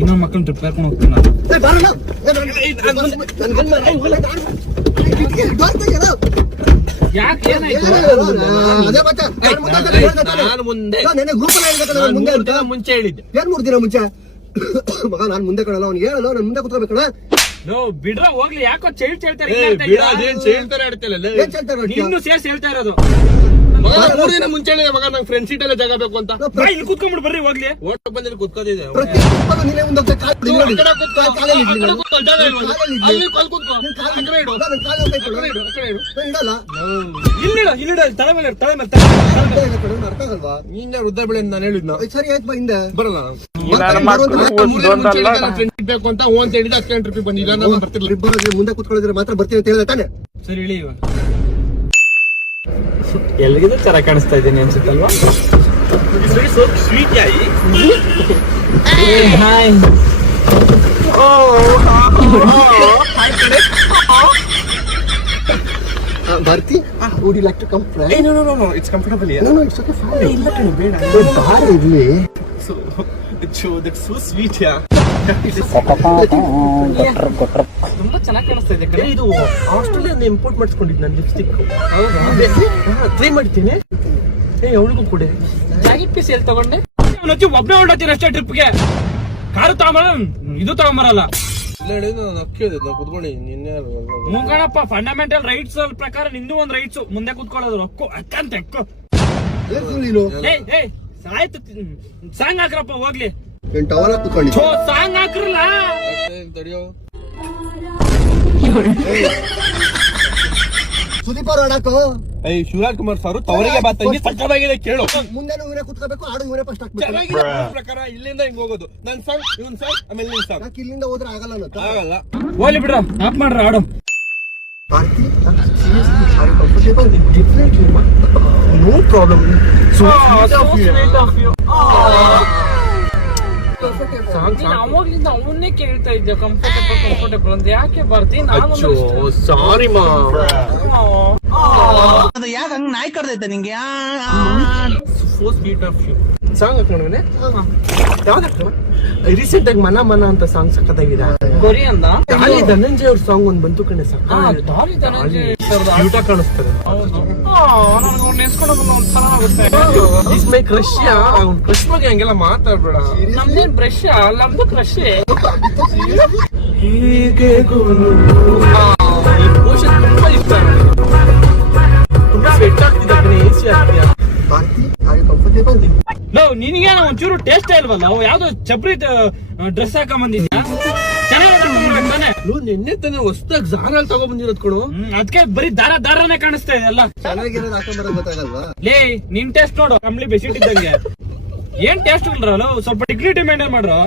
ಇನ್ನೊಂದು ಮಕ್ಕಳನ್ನ ಟ್ರಿಪ್ ಕರ್ಕೊಂಡು ಹೋಗ್ತೀನಿ ಯಾಕೆ ಮುಂಚೆ ಹೇಳಿದ್ದೆ ಏನ್ 3 ದಿನ ಮುಂಚೆ ಮಗ ನಾನ್ ಮುಂದೆ ಕಣಲ್ಲ ಅವ್ನಿಗೆ ಹೇಳಲ್ಲ ನಾನು ಮುಂದೆ ಕೂತ್ಕೋಬೇಕಣ ಬಿಡ್ರ ಹೋಗ್ಲಿ ಯಾಕೋ ಹೇಳ್ತಾರೆ ಇನ್ನು ಸೇರ್ಸಿ ಹೇಳ್ತಾ ಇರೋದು 3 ದಿನ ಮುಂಚೆ ಹೇಳಿದೆ ಮಗ ನಂಗೆ ಫ್ರೆಂಡ್ ಸೀಟ್ ಎಲ್ಲ ಜಾಗ ಬೇಕು ಅಂತ ಇಲ್ಲಿ ಕೂತ್ಕೊಂಡ್ಬಿಟ್ಟು ಬರ್ರಿ ಹೋಗ್ಲಿ ಓಟ್ ಬಂದಿಲ್ಲಿ ಕೂತ್ಕೋದಿದೆ ನೀನ್ ವೃದ್ಧ ಬೆಳೆ ನಾನು ಹೇಳಿದ್ನ ಸರಿ ಆಯ್ತು ಬಾ ಹಿಂದೆ ಬರಲ್ಲ ಬೇಕು ಅಂತ ಅಂತ ಹೇಳಿದ ಅಷ್ಟೇ ಟ್ರಿಪ್ ಬಂದಿಲ್ಲ ನಾನು ಬರ್ತಿರ್ಲಿಲ್ಲ ಮುಂದೆ ಕೂತ್ಕೊಳ್ಳಿದ್ರೆ ಮಾತ್ರ ಬರ್ತೀನಿ ಅಂತ ಹೇಳಿದ ತಾನೆ ಸರಿ ಹೇಳಿ ಇವಾಗ ಎಲ್ರಿಗೂ ಚೆನ್ನಾಗಿ ಕಾಣಿಸ್ತಾ ಇದ್ದೀನಿ ಅನ್ಸುತ್ತಲ್ವಾ ಸ್ವೀಟ್ ಯಾಯಿ hi Bharti, would you like to come fly? Hey, no, it's comfortable here. No, it's okay, fine. ಇಲ್ಲ ಕಣೆ ಬೇಡ. ಬಾರಿ ಇಲ್ಲಿ. That's so sweet, yeah. ತುಂಬಾ ಚೆನ್ನಾಗಿ ಕಾಣಿಸ್ತಾ ಇದೆ ಕಣೆ. ಇದು ಆಸ್ಟ್ರೇಲಿಯಾದಿಂದ ಇಂಪೋರ್ಟ್ ಮಾಡಿಸ್ಕೊಂಡಿದ್ದು ನಾನು ಲಿಪ್ಸ್ಟಿಕ್. ಹೌದಾ? ಟ್ರೈ ಮಾಡ್ತೀನಿ. ಅವಳಿಗೂ ಕೊಡೆ. ಜಾಕೆಟ್ ಪೀಸ್ ಎಲ್ಲಿ ತಗೊಂಡೆ? ಒಬ್ಬನೇ ಹೊರಡ್ತೀನಿ ಅಷ್ಟೇ ಟ್ರಿಪ್ಗೆ. ಕಾರು ತಗೊಂಬರ ಇದು ತಗೊಂಬರಲ್ಲ. ಮುಗಣಪ್ಪ ಫಂಡಮೆಂಟಲ್ ರೈಟ್ಸ್ ಪ್ರಕಾರ ನಿಂದು ಒಂದ್ ರೈಟ್ಸ್ ಮುಂದೆ ಕುತ್ಕೊಳ್ಳೋದು ರೊಕ್ಕ ಅಕ್ಕಂತ ಆಯ್ತು ಸಾಂಗ್ ಹಾಕ್ರಪ್ಪ ಹೋಗ್ಲಿ ಸಾಂಗ್ ಹಾಕ್ರಲ್ಲ ಸುದೀಪ್ ಅವ್ರು ಹಾಡಾಕು ಶಿವರಾಜ್ ಕುಮಾರ್ ಸರ್ ತವರಿಗೆ ಸಕ್ಕದಾಗಿದೆ ಕೇಳು ಮುಂದೆ ಇವರೇ ಕುತ್ಕೋಬೇಕು ಹಾಡು ಇವರೇ ಫಸ್ಟ್ ಹಾಕ್ಬೇಕು ಪ್ರಕಾರ ಇಲ್ಲಿಂದ ಹಿಂಗ್ ಹೋಗೋದು ನನ್ ಸಾಂಗ್ ಇವನ್ ಸಾಂಗ್ ಆಮೇಲೆ ನಿನ್ ಸಾಂಗ್ ಯಾಕೆ ಇಲ್ಲಿಂದ ಹೋದ್ರೆ ಆಗಲ್ಲ ಹೋಗ್ಲಿ ಬಿಡ್ರ ಆಪ್ ಮಾಡ್ರ ಹಾಡು Bharti, comfortable differently, no problem. So sweet of you. ಅವಾಗ್ಲಿಂದ ಅವನ್ನೇ ಕೇಳ್ತಾ ಇದ್ದೆ ಕಂಫರ್ಟೇಬಲ್ ಅಂತ ಯಾಕೆ ಬರ್ತೀನಿ ನಾನು ಸಾರಿ ಮಾ ಅದು ಯಾಕೆ ಹಂಗ ನಾಯಿ ಕರ್ದೈತೆ ನಿಂಗೆ so sweet of you song ಹಾಕೋಣವೇ ಯಾವ್ದು ಹಾಕೋಣ ರೀಸೆಂಟ್ ಆಗಿ ಮನ ಅಂತ ಸಾಂಗ್ ಸಕ್ಕತ್ತಾಗಿದೆ ಕೊರಿಯನ್ ದಾಳಿ ಧನಂಜಯ ಅವ್ರ ಸಾಂಗ್ ಒಂದ್ ಬಂತು ಕಣೆ ಸಾಕು ಕ್ಯೂಟ್ ಆಗಿ ಕಾಣಿಸ್ತದೆ ಇಸ್ ಮೈ ಕ್ರಶ್ ಕ್ರಶ್ ಬಗ್ಗೆ ಹಂಗೆಲ್ಲ ಮಾತಾಡ್ಬೇಡ ನಮ್ದೇನ್ ಬ್ರಷ್ ನಮ್ದು ಕ್ರಶ್ ಹೀಗೆ ತುಂಬಾ ಇಷ್ಟ ತುಂಬಾ ಸ್ವೆಟ್ ಆಗ್ತಿದೆ ಕಣೆ ಎಸಿ ಆಗ್ತಿದೆ Bharti, are you comfortable? ನಿನಗೇನ ಒಂಚೂರು ಟೇಸ್ಟ್ ಇಲ್ವಲ್ಲ ಯಾವ್ದೋ ಚಪ್ರಿ ಡ್ರೆಸ್ ಹಾಕೊಂಬಂದಿದ್ಯಾ ಚೆನ್ನಾಗಿ ನಿನ್ನೆ ತಾನೆ ಹೊಸದಾಗಿ ಜಾರಲ್ಲಿ ತಗೊಂಡ್ಬಂದಿರೋದ್ ಕಣು ಅದಕ್ಕೆ ಬರೀ ದಾರನೇ ಕಾಣಿಸ್ತಾ ಇದೆ ಎಲ್ಲ ಚೆನ್ನಾಗಿರೋದು ಹಾಕೊಂಬರೋ ಗೊತ್ತಾಗಲ್ವಾ ಲೇ ನಿನ್ ಟೇಸ್ಟ್ ನೋಡು ಕಂಪ್ಲಿ ಬೆಸಿಟ್ ಇದ್ದಂಗೆ ಏನ್ ಟೇಸ್ಟ್ ಇಲ್ರಲ್ಲ ಸ್ವಲ್ಪ ಡಿಗ್ನಿಟಿ ಮೇಂಟೈನ್ ಮಾಡ್ರು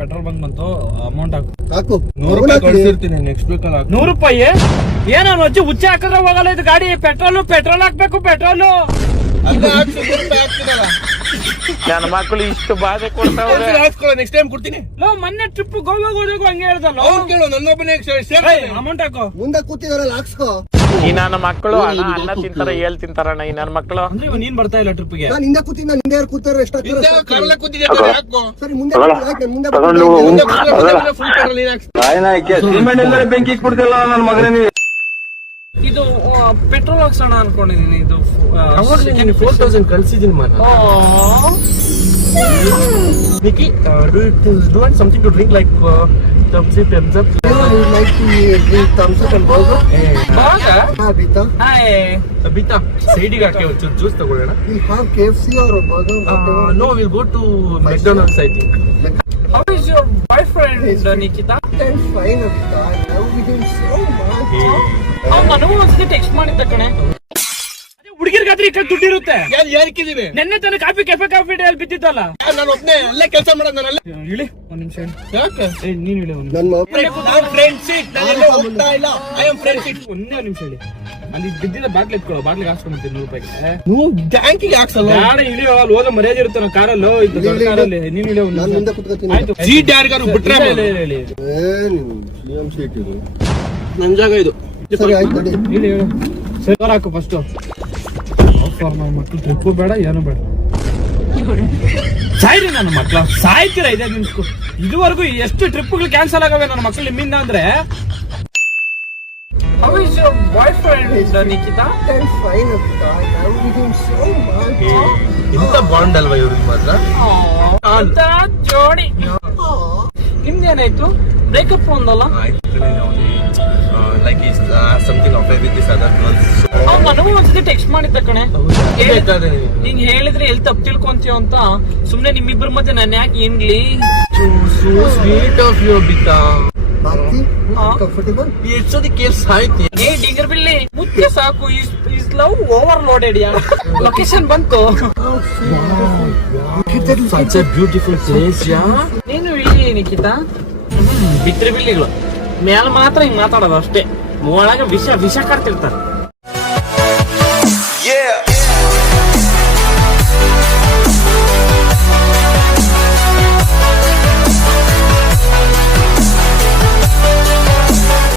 ಪೆಟ್ರೋಲ್ ಬಂಕ್ ಬಂತು ಅಮೌಂಟ್ ಹಾಕು ₹100 ಕಳ್ಸಿರ್ತೀನಿ ನೆಕ್ಸ್ಟ್ ವೀಕ್ ಅಲ್ಲಿ ₹100 ಏನೋ ಅಜ್ಜಿ ಹುಚ್ಚೆ ಹಾಕಿದ್ರೆ ಹೋಗಲ್ಲ ಇದು ಗಾಡಿ ಪೆಟ್ರೋಲ್ ಹಾಕ್ಬೇಕು ಪೆಟ್ರೋಲ್ ನನ್ನ ಮಕ್ಕಳು ಇಷ್ಟು ಬಾಧೆ ಕೊಡ್ತಾವ್ರೆ ನೆಕ್ಸ್ಟ್ ಟೈಮ್ ಕೊಡ್ತೀನಿ ಮೊನ್ನೆ ಟ್ರಿಪ್ ಗೋವಾಗ ಹೋದಾಗ ಹಂಗೆ ಹೇಳ್ದಲ್ಲ ಕೇಳು ನನ್ನೊಬ್ಬನೇ ಅಮೌಂಟ್ ಹಾಕೋ ಮುಂದೆ ಕೂತಿದಾರಲ್ಲ ಹಾಕ್ಸ್ಕೋ ಈ ನನ್ನ ಮಕ್ಕಳು ಅನ್ನ ತಿಂತಾರ ಏಳ್ ತಿಂತಾರಣ್ಣ ಈ ನನ್ನ ಮಕ್ಕಳು ಅಂದ್ರೆ ನೀನ್ ಬರ್ತಾ ಇಲ್ಲ ಟ್ರಿಪ್ಗೆ ನಾನು ಹಿಂದೆ ಕೂತೀನಿ ನಾನು ಹಿಂದೆ ಯಾರು ಕೂತಾರ ಎಷ್ಟು ಸರಿ ಮುಂದೆ ಬೆಂಕಿ ಕೊಡ್ತಿಲ್ಲ ನನ್ನ ಮಗನೇ ಇದು ಪೆಟ್ರೋಲ್ ಹಾಕ್ಸೋಣ ಅನ್ಕೊಂಡಿದೀನಿ ಇದು 4000 ಕಳ್ಸಿದೀನಿ ಮಗ Nikki, do you want something to drink like thumbs up? would like to drink thumbs up and burger. Bita. Bita, ಸೈಡಿಗೆ ಹಾಕಿ ಒಂಚೂರು ಜ್ಯೂಸ್ ತಗೊಳ್ಳೋಣ. We'll have KFC or a burger. No, we'll go to McDonald's, I think. How is your boyfriend, Nikita? Fine, Bita. I love him so much. ನನಗೂ ಒಂದ್ಸತಿ text ಮಾಡಿದ್ದ ಕಣೆ ಹುಡುಗಿರ್ಗಾದ್ರೆ ಈ ಕಡೆ ದುಡ್ಡಿರುತ್ತೆ ಯಾರಿಕ್ಕಿದೀವಿ ನೆನ್ನೆ ತನ ಕಾಫಿ ಡೇ ಅಲ್ಲಿ ಬಿದ್ದಿದ್ದಲ್ಲ ನಾನು ಒಬ್ಬನೇ ಅಲ್ಲೇ ಕೆಲಸ ಮಾಡೋದು ನಾನು ಇಳಿ ಒಂದ್ ನಿಮಿಷ ಯಾಕೆ ನೀನ್ ಇಳಿ ಒಂದೇ ನಿಮಿಷ ಹೇಳಿ ಅಲ್ಲಿ ಬಿದ್ದಿದ್ದ ಬಾಟ್ಲಿ ಎತ್ಕೊಳ್ಳೋ ಬಾಟ್ಲಿಗೆ ಹಾಕ್ಸ್ಕೊಂಡ್ಬಿಡ್ತೀನಿ ₹100 ಟ್ಯಾಂಕಿಗೆ ಹಾಕ್ಸಲ್ಲ ಬೇಡ ಇಳಿ ಅಲ್ಲಿ ಹೋದ ಮರ್ಯಾದೆ ಇರುತ್ತೆ ಕಾರಲ್ಲಿ ಕಾರಲ್ಲಿ ನೀನ್ ಇಳಿ ಆಯ್ತು ಸೀಟ್ ಯಾರಿಗಾರು ಬಿಟ್ರೆ ಹೇಳಿ ಸೀಟ್ ಇದು ನನ್ ಜಾಗ ಇದು ಸರಿ ಆಯ್ತು ಹೇಳಿ ಹೇಳು ಸರಿ ಹಾಕು ಫಸ್ಟ್ ನನ್ನ ಮಕ್ಳು ಟ್ರಿಪ್ಪು ಬೇಡ ಏನು ಬೇಡ ಸಾಯ್ರಿ ನನ್ನ ಮಕ್ಳು, ಸಾಯ್ತೀರಾ ಇದೆ ನಿಮ್ಸ್ಕು. ಇದುವರೆಗೂ ಎಷ್ಟು ಟ್ರಿಪ್ಗಳು ಕ್ಯಾನ್ಸಲ್ ಆಗವೆ ನನ್ನ ಮಕ್ಳು ನಿಮ್ಮಿಂದ ಅಂದ್ರೆ. How is your boyfriend, Nikita? I'm fine, Akka. I love him so much. ಇಂಥ ಬಾಂಡ್ ಅಲ್ವಾ ಇವ್ರಿಗೆ ಮಾತ್ರ. ಅಂತ ಜೋಡಿ. ನಿಮ್ದೇನಾಯ್ತು? ಬ್ರೇಕಪ್ ಒಂದಲ್ಲ? Like is something affair with this other girls. ನನಗೂ ಒಂದ್ಸತಿ ಟೆಕ್ಸ್ಟ್ ಮಾಡಿದ್ದ ಕಣೆ. ಹಿಂಗ್ ಹೇಳಿದ್ರೆ ಎಲ್ಲಿ ತಪ್ಪು ತಿಳ್ಕೊಂತೀವ ಅಂತ ಸುಮ್ನೆ ನಿಮ್ಮಿಬ್ಬರ ಮಧ್ಯೆ ನಾನು ಯಾಕೆ ಏನ್ಲಿ. So sweet of you, Bita. Bharti, comfortable? ಎಷ್ಟೊತ್ತಿಗೆ ಸಾಯ್ತಿ. ಏ ಡಿಂಗರ್ ಬಿಲ್ಲಿ ಮುಖ್ಯ ಸಾಕು. Is love overloaded yeah. Location ಬಂತು. Such a beautiful place, yeah. ನೀನು ಇಲ್ಲಿ ನಿಖಿತಾ ಬಿಟ್ರಿ ಬಿಲ್ಲಿಗಳು ಮೇಲ್ ಮಾತ್ರ ಹಿಂಗ್ ಮಾತಾಡೋದು ಅಷ್ಟೇ. ಒಳಗೆ ವಿಷ ಕಾಡ್ತಿರ್ತಾರೆ.